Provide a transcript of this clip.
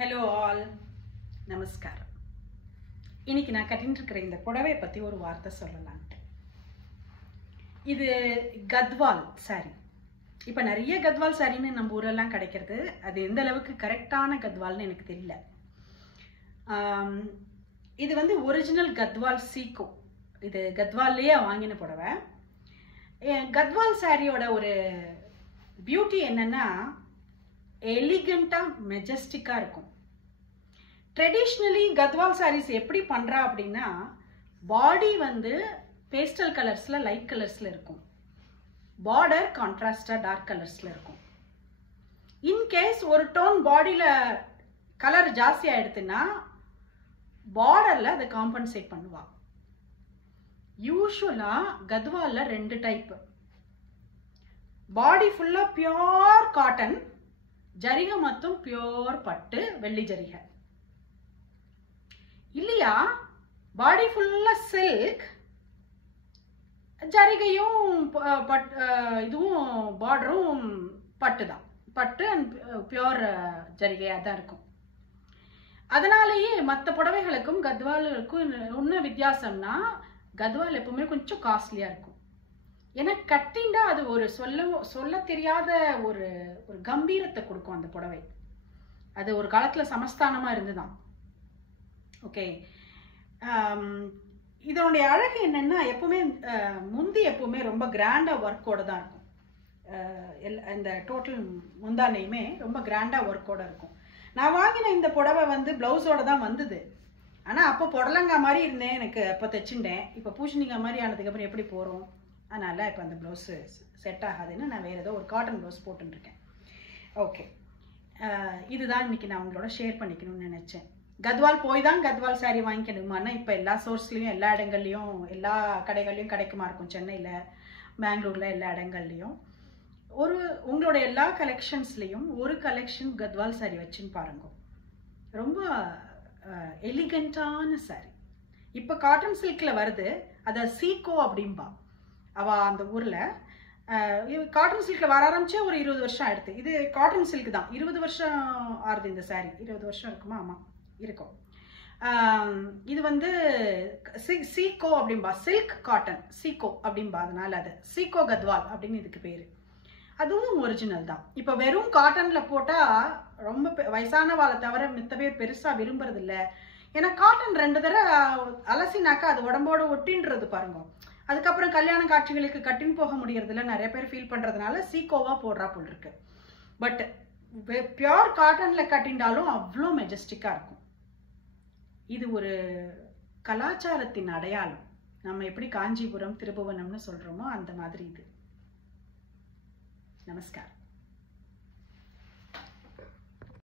Hello all, நமஸ்காரம். இன்னைக்கு நான் கட்டிட்டு இருக்கிற இந்த புடவை பத்தி ஒரு வார்த்தை சொல்லலாம்ட்டு. இது கத்வால் சாரி. இப்ப நிறைய கத்வால் சாரின்னு நம்ம ஊரெல்லாம் கிடைக்கிறது. அது எந்த அளவுக்கு கரெக்டான கத்வால்னு எனக்கு தெரியல. இது வந்து ஒரிஜினல் கத்வால் சீக்கோ. இது கத்வால்லையே வாங்கின புடவை. கத்வால் சாரியோட ஒரு பியூட்டி என்னன்னா எலிகண்டா மெஜஸ்டிக்கா இருக்கும். ட்ரெடிஷ்னலி கத்வால் சாரீஸ் எப்படி பண்றா அப்படின்னா பாடி வந்து பேஸ்டல் கலர்ஸ்ல லைட் கலர்ஸ்ல இருக்கும், பார்டர் கான்ட்ராஸ்டா டார்க் கலர்ஸ்ல இருக்கும். இன்கேஸ் ஒரு டோன் பாடியில கலர் ஜாஸ்தி ஆயிடுதுன்னா பார்டர்ல அதை காம்பன்சேட் பண்ணுவா. யூஸ்வலா கத்வால்ல ரெண்டு டைப். பாடி ஃபுல்லா பியோர் காட்டன், ஜரிகை மட்டும் பியோர் பட்டு வெள்ளி ஜரிகை. இல்லையா பாடி ஃபுல்லா சில்க், ஜரிகையும் இதுவும் பார்டரும் பட்டு தான், பட்டு அண்ட் பியோர் ஜரிகையாக தான் இருக்கும். அதனாலேயே மற்ற புடவைகளுக்கும் கத்வாலுக்கும் என்ன வித்தியாசம்னா கத்வால் எப்பவுமே கொஞ்சம் காஸ்ட்லியா இருக்கும். ஏன்னா கட்டிண்டா அது ஒரு சொல்ல தெரியாத ஒரு ஒரு கம்பீரத்தை கொடுக்கும் அந்த புடவை. அது ஒரு காலத்துல சமஸ்தானமா இருந்துதான். ஓகே, இதனுடைய அழகு என்னன்னா எப்பவுமே முந்தி எப்பவுமே ரொம்ப கிராண்டா ஒர்க்கோட தான் இருக்கும். இந்த டோட்டல் முந்தானையுமே ரொம்ப கிராண்டா ஒர்க்கோட இருக்கும். நான் வாங்கின இந்த புடவை வந்து பிளவுஸோட தான் வந்தது. ஆனா அப்போ புடலங்கா மாதிரி இருந்தேன், எனக்கு அப்போ தைச்சுட்டேன். இப்போ பூசணிக்காய் மாதிரி ஆனதுக்கு அப்புறம் எப்படி போறோம், அதனால இப்போ அந்த ப்ளவுஸ் செட் ஆகாதுன்னு நான் வேற ஏதோ ஒரு காட்டன் ப்ளவுஸ் போட்டுருக்கேன். ஓகே, இதுதான் இன்னைக்கு நான் உங்களோட ஷேர் பண்ணிக்கணும்னு நினைச்சேன். கத்வால் போய் தான் கத்வால் சாரி வாங்கிக்கணுமானா இப்போ எல்லா சோர்ஸ்லையும் எல்லா இடங்கள்லையும் எல்லா கடைகள்லையும் கிடைக்குமா இருக்கும். சென்னையில், பெங்களூர்ல எல்லா இடங்கள்லையும் ஒரு உங்களோட எல்லா கலெக்ஷன்ஸ்லையும் ஒரு கலெக்ஷன் கத்வால் சாரி வச்சுன்னு பாருங்க. ரொம்ப எலிகண்டான சாரி. இப்போ காட்டன் சில்க்ல வருது, அதை சீக்கோ அப்படின்பா அவ அந்த ஊர்ல. காட்டன் சில்க்ல வர ஆரம்பிச்சே ஒரு 20 வருஷம் ஆயிடுது. இது காட்டன் சில்க் தான். 20 வருஷம் ஆறுது இந்த சாரி. 20 வருஷம் இருக்குமா? ஆமா இருக்கும். இது வந்து சீக்கோ அப்படின்பா, சில்க் காட்டன் சீக்கோ அப்படின்பா. அதனால அது சீக்கோ கத்வால் அப்படின்னு இதுக்கு பேரு. அதுவும் ஒரிஜினல் தான். இப்ப வெறும் காட்டன்ல போட்டா ரொம்ப வயசான வாழை தவிர மித்த பேர் பெருசா விரும்புறது இல்ல. ஏன்னா காட்டன் 2 தடவை அலசினாக்கா அது உடம்போட ஒட்டின்றது பாருங்க. அதுக்கப்புறம் கல்யாண காட்சிகளுக்கு கட்டின் போக முடியறதுல நிறைய பேர் ஃபீல் பண்றதுனால சீக்கோவா போடுறா போல் இருக்கு. பட் பியோர் காட்டன்ல கட்டிண்டாலும் அவ்வளோ மெஜஸ்டிக்கா இருக்கும். இது ஒரு கலாச்சாரத்தின் அடையாளம். நம்ம எப்படி காஞ்சிபுரம் திருபுவனம்னு சொல்றோமோ அந்த மாதிரி இது. நமஸ்காரம்.